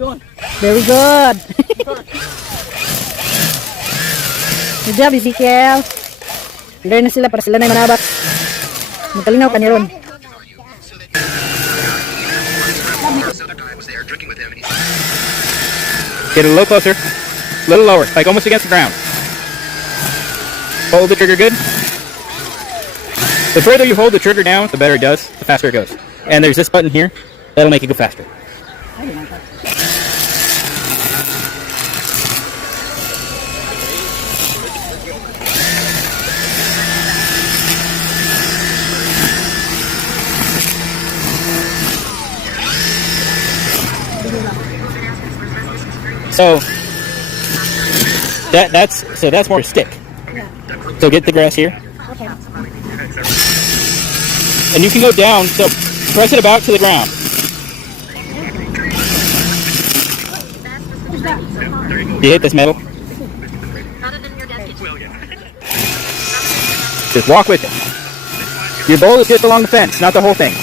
Very good. Good job, Ezekiel. Learn na sila para sila na yung manabak. Magkalingaw ka niya ron. Get it a little closer. A little lower. Like almost against the ground. Hold the trigger good. The further you hold the trigger down, the better it does, the faster it goes. And there's this button here that'll make it go faster. So that's more stick. So get the grass here. Okay. And you can go down, so press it about to the ground. You hit this metal. Just walk with it. Your bowl is just along the fence, not the whole thing.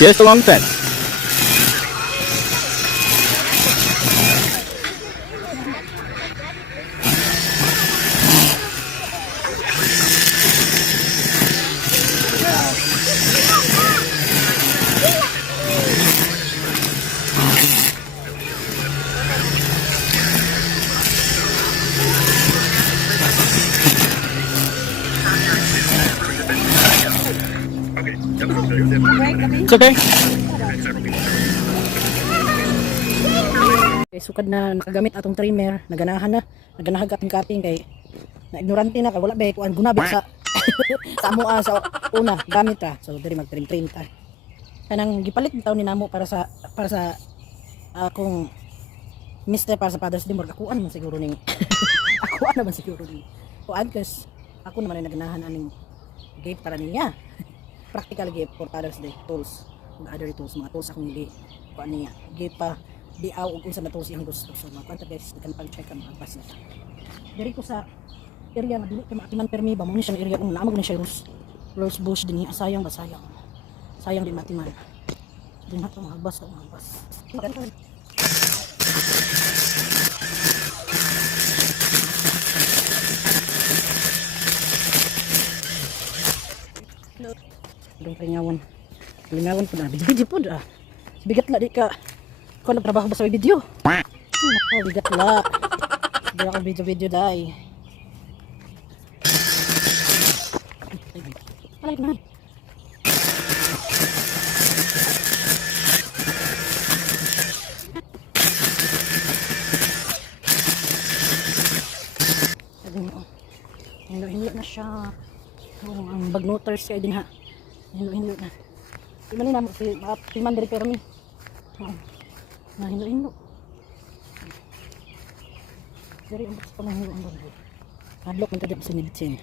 Just along the fence. It's okay. Sukad na nakagamit atong trimmer, naganahan na, naganahag ating cutting kay na ignorante na kay wala ba kuan gunabit sa sa amoa sa una gamit ra. So diri mag-trim ta. Kanang gipalit bitaw ni namo para sa akong Mr. para sa Father's Day mo akuan man siguro ning akuan naman siguro ning kuan kas ako naman ay naganahan aning gift para niya. Practical gift for Father's Day tools, other tools, mga tools akong hindi kuan niya. Gift pa di aw ug unsa na tools iyang gusto. So mga kwanta guys, kan pag-check ang mga pass na. Diri ko sa area na dili kay maatiman permi ba mo ni siyang area kung naamag ni siya rose bush dinhi sayang ba sayang. Sayang din matiman. Din nato mga bas. Dong lingawan po na video po da. Bigat la di ka ko nagtrabaho ba sa video. Oh, bigat la. Di ako video dai. Alay na. Hilo na siya. Oh, ang bagnoters kay din ha. Hilo na. Di man na timan diri pero mi. Na hilo. Dari ang gusto na hilo ang bago. Hadlok man tadi sa nilitsin.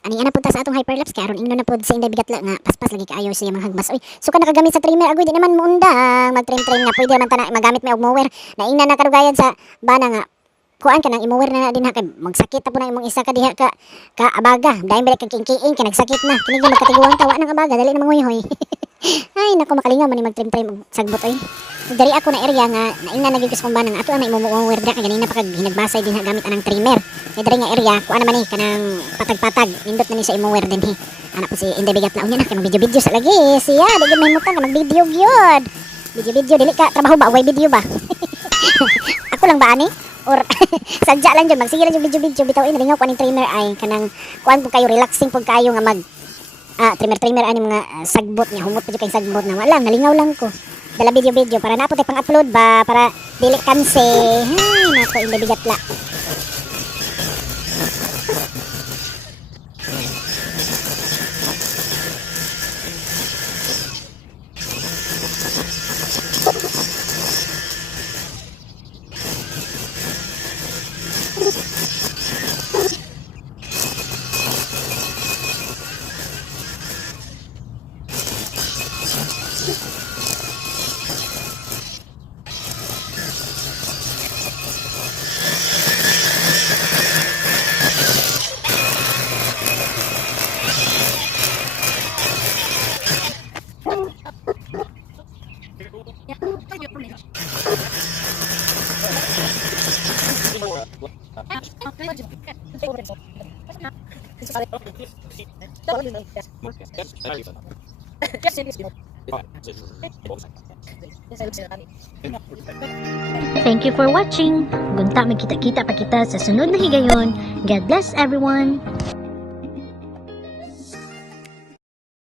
Ani ana punta sa atong hyperlapse kay aron ingno na pod sa inday bigat la nga paspas lagi kaayo siya mga hagmas. Oy, suka nakagamit sa trimmer agoy di naman muundang mag-trim nga pwede man ta na magamit may og mower. Na ingna na karugayan sa bana nga kuan ka nang imower na din ha kay magsakit ta po na imong isa ka diha ka abaga. Dahil balik kag king ka nagsakit na. Kini magkatiguang tawa nang abaga dali na manguy-hoy. Ay nako makalingaw man ni mag-trim og sagbot oy. Dari ako na area nga naingna nagigis kong banang ato na imo-mower dira kay ganina pa kag hinagbasay din ha gamit anang trimmer. Kay dari nga area kuan naman ni kanang patag-patag nindot na ni sa imower din hi. Ana po si Inday bigat na unya na kay mag-video sa lagi. Siya di may mutang ka mag-video gyud. Video dili ka trabaho ba way video ba? Ako lang ba ani? Or sadya lang jud magsige lang jud video bitaw nalingaw ko aning trimmer ay kanang kuan po kayo relaxing po kayo nga mag trimmer ani mga sagbot nya humot pa jud kay sagbot na wala nalingaw lang ko dala video para na po tay pang-upload ba para dili kanse. Hay nako Inday bigat la. Thank you for watching. Gunta, magkita-kita pa kita sa sunod na higayon. God bless everyone.